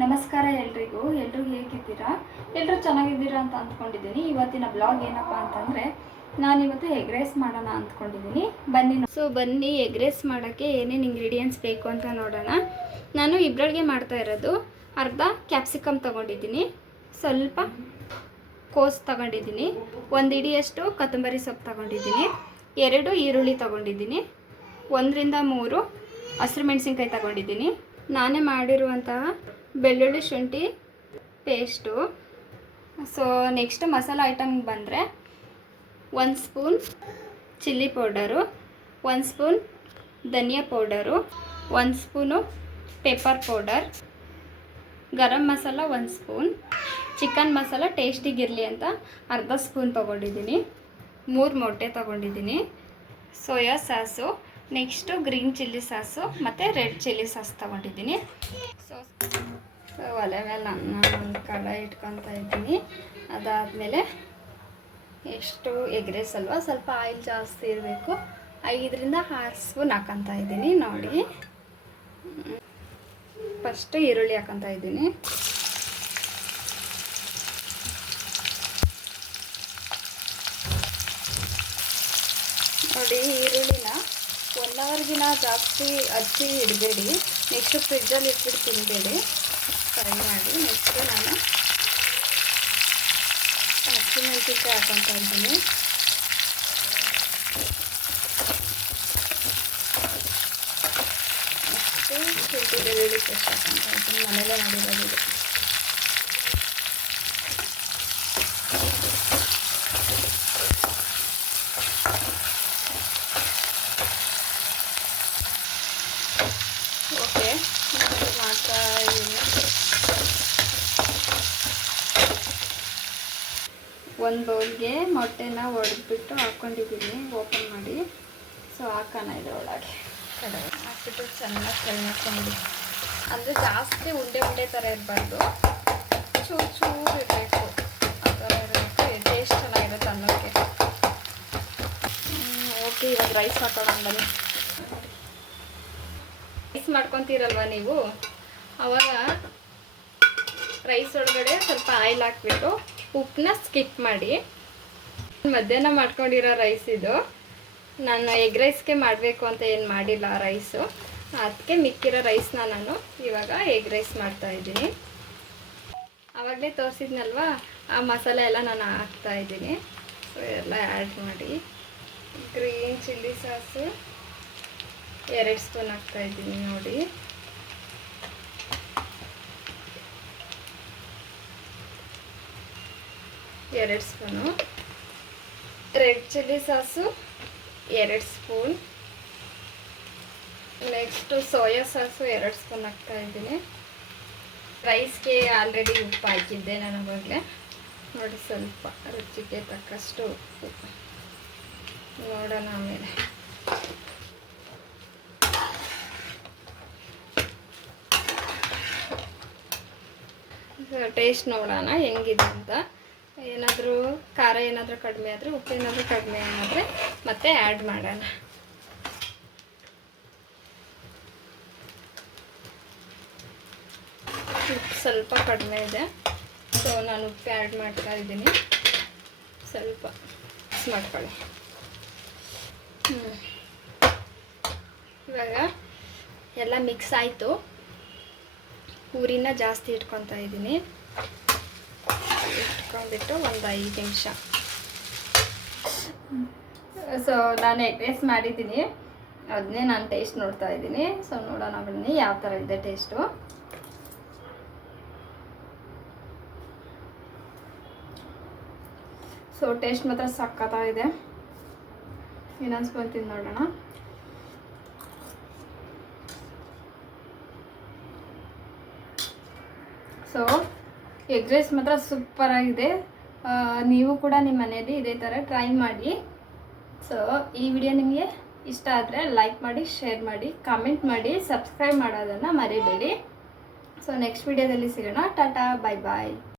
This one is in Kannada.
ನಮಸ್ಕಾರ ಎಲ್ರಿಗೂ ಹೇಗಿದ್ದೀರಾ? ಎಲ್ಲರೂ ಚೆನ್ನಾಗಿದ್ದೀರಾ ಅಂತ ಅಂದ್ಕೊಂಡಿದ್ದೀನಿ. ಇವತ್ತಿನ ಬ್ಲಾಗ್ ಏನಪ್ಪ ಅಂತಂದರೆ ನಾನಿವತ್ತು ಎಗ್ ರೈಸ್ ಮಾಡೋಣ ಅಂದ್ಕೊಂಡಿದ್ದೀನಿ. ಬನ್ನಿ ಎಗ್ ರೈಸ್ ಮಾಡೋಕ್ಕೆ ಏನೇನು ಇಂಗ್ರೀಡಿಯೆಂಟ್ಸ್ ಬೇಕು ಅಂತ ನೋಡೋಣ. ನಾನು ಇಬ್ಬರಿಗೆ ಮಾಡ್ತಾ ಇರೋದು. ಅರ್ಧ ಕ್ಯಾಪ್ಸಿಕಮ್ ತೊಗೊಂಡಿದ್ದೀನಿ, ಸ್ವಲ್ಪ ಕೋಸ್ ತೊಗೊಂಡಿದ್ದೀನಿ, ಒಂದು ಇಡಿಯಷ್ಟು ಕೊತ್ತಂಬರಿ ಸೊಪ್ಪು ತೊಗೊಂಡಿದ್ದೀನಿ, 2 ಈರುಳ್ಳಿ ತೊಗೊಂಡಿದ್ದೀನಿ, 1ರಿಂದ 3 ಹಸಿರು ಮೆಣಸಿನ್ಕಾಯಿ ತೊಗೊಂಡಿದ್ದೀನಿ. ನಾನೇ ಮಾಡಿರುವಂತಹ ಬೆಳ್ಳುಳ್ಳಿ ಶುಂಠಿ ಪೇಸ್ಟು. ಸೊ ನೆಕ್ಸ್ಟ್ ಮಸಾಲೆ ಐಟಮ್ಗೆ ಬಂದರೆ 1 ಸ್ಪೂನ್ ಚಿಲ್ಲಿ ಪೌಡರು, 1 ಸ್ಪೂನ್ ಧನಿಯಾ powder, 1 spoon pepper powder, garam masala 1 spoon, chicken masala ಟೇಸ್ಟಿಗಿರಲಿ ಅಂತ ಅರ್ಧ ಸ್ಪೂನ್ ತೊಗೊಂಡಿದ್ದೀನಿ, 3 ಮೊಟ್ಟೆ ತೊಗೊಂಡಿದ್ದೀನಿ, soya sauce, next green chilli sauce ಮತ್ತು ರೆಡ್ ಚಿಲ್ಲಿ ಸಾಸ್ ತೊಗೊಂಡಿದ್ದೀನಿ. ಸೊ ಒಲೆ ಮೇಲೆ ಒಂದು ಕಡಾಯಿ ಇಟ್ಕೊತಾ ಇದ್ದೀನಿ. ಅದಾದಮೇಲೆ ಎಷ್ಟು ಎಗ್ ರೈಸ್ ಅಲ್ವಾ, ಸ್ವಲ್ಪ ಆಯಿಲ್ ಜಾಸ್ತಿ ಇರಬೇಕು. 5ರಿಂದ 6 ಸ್ಪೂನ್ ಹಾಕೊತಾ ಇದ್ದೀನಿ. ನೋಡಿ, ಫಸ್ಟು ಈರುಳ್ಳಿ ಹಾಕೊತಾ ಇದ್ದೀನಿ. ನೋಡಿ, ಈರುಳ್ಳಿನ 1 ಅವರ್ಗಿನ ಜಾಸ್ತಿ ಹಚ್ಚಿ ಇಡಬೇಡಿ. ನೆಕ್ಸ್ಟು ಫ್ರಿಜ್ಜಲ್ಲಿ ಇಟ್ಬಿಟ್ಟು ತಿನ್ನಬೇಡಿ, ಫ್ರೈ ಮಾಡಿ. ನೆಕ್ಸ್ಟು ನಾನು ಹಸಿಮೆಣಸಿನ್ಕಾಯಿ ಹಾಕೊತಾ ಇದ್ದೀನಿ. ನೆಕ್ಸ್ಟು ಶುಂಠಿ ಬೆಳ್ಳುಳ್ಳಿ ಪೇಸ್ಟ್ ಹಾಕೊತಾ ಇದ್ದೀನಿ, ಮನೇಲೇ ಮಾಡಿರೋದು. ಓಕೆ, ಮಾಡ್ತಾ ಇದ್ದೀನಿ. ಒಂದು ಬೌಲ್ಗೆ ಮೊಟ್ಟೆನ ಒಡೆದ್ಬಿಟ್ಟು ಹಾಕ್ಕೊಂಡಿದ್ದೀನಿ, ಓಪನ್ ಮಾಡಿ. ಸೊ ಹಾಕೋಣ ಇದರೊಳಗೆ. ಕಡೆ ಹಾಕ್ಬಿಟ್ಟು ಚೆನ್ನಾಗಿ ಫ್ರೈ ಮಾಡ್ಕೊಂಡು, ಅಂದರೆ ಜಾಸ್ತಿ ಉಂಡೆ ಥರ ಇರಬಾರ್ದು, ಚೂರು ಇರಬೇಕು. ಆ ಥರ ಇರಬೇಕು, ಟೇಸ್ಟ್ ಚೆನ್ನಾಗಿರುತ್ತೆ ಅನ್ನೋಕ್ಕೆ. ಓಕೆ, ಇವಾಗ ರೈಸ್ ಹಾಕೋಣ. ಬನ್ನಿ. ರೈಸ್ ಮಾಡ್ಕೊತೀರಲ್ವ ನೀವು, ಆವಾಗ ರೈಸ್ ಒಳಗಡೆ ಸ್ವಲ್ಪ ಆಯಿಲ್ ಹಾಕ್ಬಿಟ್ಟು ಉಪ್ಪನ್ನ ಸ್ಕಿಪ್ ಮಾಡಿ. ಮಧ್ಯಾಹ್ನ ಮಾಡ್ಕೊಂಡಿರೋ ರೈಸ್ ಇದು. ನಾನು ಎಗ್ ರೈಸ್ಗೆ ಮಾಡಬೇಕು ಅಂತ ಏನು ಮಾಡಿಲ್ಲ ರೈಸು, ಅದಕ್ಕೆ ಮಿಕ್ಕಿರೋ ರೈಸ್ನ ನಾನು ಇವಾಗ ಎಗ್ ರೈಸ್ ಮಾಡ್ತಾಯಿದ್ದೀನಿ. ಆವಾಗಲೇ ತೋರಿಸಿದ್ನಲ್ವ, ಆ ಮಸಾಲೆ ಎಲ್ಲ ನಾನು ಹಾಕ್ತಾಯಿದ್ದೀನಿ. ಸೊ ಎಲ್ಲ ಆ್ಯಡ್ ಮಾಡಿ. ಗ್ರೀನ್ ಚಿಲ್ಲಿ ಸಾಸು 2 ಸ್ಪೂನ್ ಹಾಕ್ತಾಯಿದ್ದೀನಿ. ನೋಡಿ, ಎರಡು spoon. Red chilli sauce 2 spoon. Next soya sauce 2 spoon ಹಾಕ್ತಾಯಿದ್ದೀನಿ. ರೈಸ್ಗೆ ಆಲ್ರೆಡಿ ಉಪ್ಪು ಹಾಕಿದ್ದೆ ನಾನು ಅವಾಗಲೇ. ನೋಡಿ, ಸ್ವಲ್ಪ ರುಚಿಗೆ ತಕ್ಕಷ್ಟು ಉಪ್ಪು. ನೋಡೋಣ ಆಮೇಲೆ. ಟೇಸ್ಟ್ ನೋಡೋಣ ಹೆಂಗಿದೆ ಅಂತ. ಏನಾದರೂ ಖಾರ ಏನಾದರೂ ಕಡಿಮೆ ಆದರೆ, ಉಪ್ಪು ಏನಾದರೂ ಕಡಿಮೆ ಆದರೆ ಮತ್ತೆ ಆ್ಯಡ್ ಮಾಡೋಣ. ಉಪ್ಪು ಸ್ವಲ್ಪ ಕಡಿಮೆ ಇದೆ, ಸೊ ನಾನು ಉಪ್ಪು ಆ್ಯಡ್ ಮಾಡ್ತಾ ಇದ್ದೀನಿ. ಸ್ವಲ್ಪ ಮಿಕ್ಸ್ ಮಾಡ್ಕೊಳ್ಳಿ. ಇವಾಗ ಎಲ್ಲ ಮಿಕ್ಸ್ ಆಯಿತು. ಊರಿನ ಜಾಸ್ತಿ ಇಟ್ಕೊತಾ ಇದ್ದೀನಿ. ಇಟ್ಕೊಂಡ್ಬಿಟ್ಟು ಒಂದು 5 ನಿಮಿಷ. ಸೊ ನಾನು ಎಗ್ ರೈಸ್ ಮಾಡಿದ್ದೀನಿ, ಅದನ್ನೇ ನಾನು ಟೇಸ್ಟ್ ನೋಡ್ತಾ ಇದ್ದೀನಿ. ಸೊ ನೋಡೋಣ ಬನ್ನಿ ಯಾವ ಥರ ಇದೆ ಟೇಸ್ಟು. ಸೊ ಟೇಸ್ಟ್ ಮಾತ್ರ ಸಕ್ಕತ್ತಾಗಿದೆ. ಇನ್ನೊಂದು ಸ್ಪೂನ್ ತಿಂದು ನೋಡೋಣ. ಸೊ ಎಗ್ ರೈಸ್ ಮಾತ್ರ ಸೂಪರಾಗಿದೆ. ನೀವು ಕೂಡ ನಿಮ್ಮ ಮನೆಯಲ್ಲಿ ಇದೇ ಥರ ಟ್ರೈ ಮಾಡಿ. ಸೊ ಈ ವಿಡಿಯೋ ನಿಮಗೆ ಇಷ್ಟ ಆದರೆ ಲೈಕ್ ಮಾಡಿ, ಶೇರ್ ಮಾಡಿ, ಕಾಮೆಂಟ್ ಮಾಡಿ, ಸಬ್ಸ್ಕ್ರೈಬ್ ಮಾಡೋದನ್ನು ಮರಿಬೇಡಿ. ಸೊ ನೆಕ್ಸ್ಟ್ ವಿಡಿಯೋದಲ್ಲಿ ಸಿಗೋಣ. ಟಾಟಾ, ಬಾಯ್ ಬಾಯ್.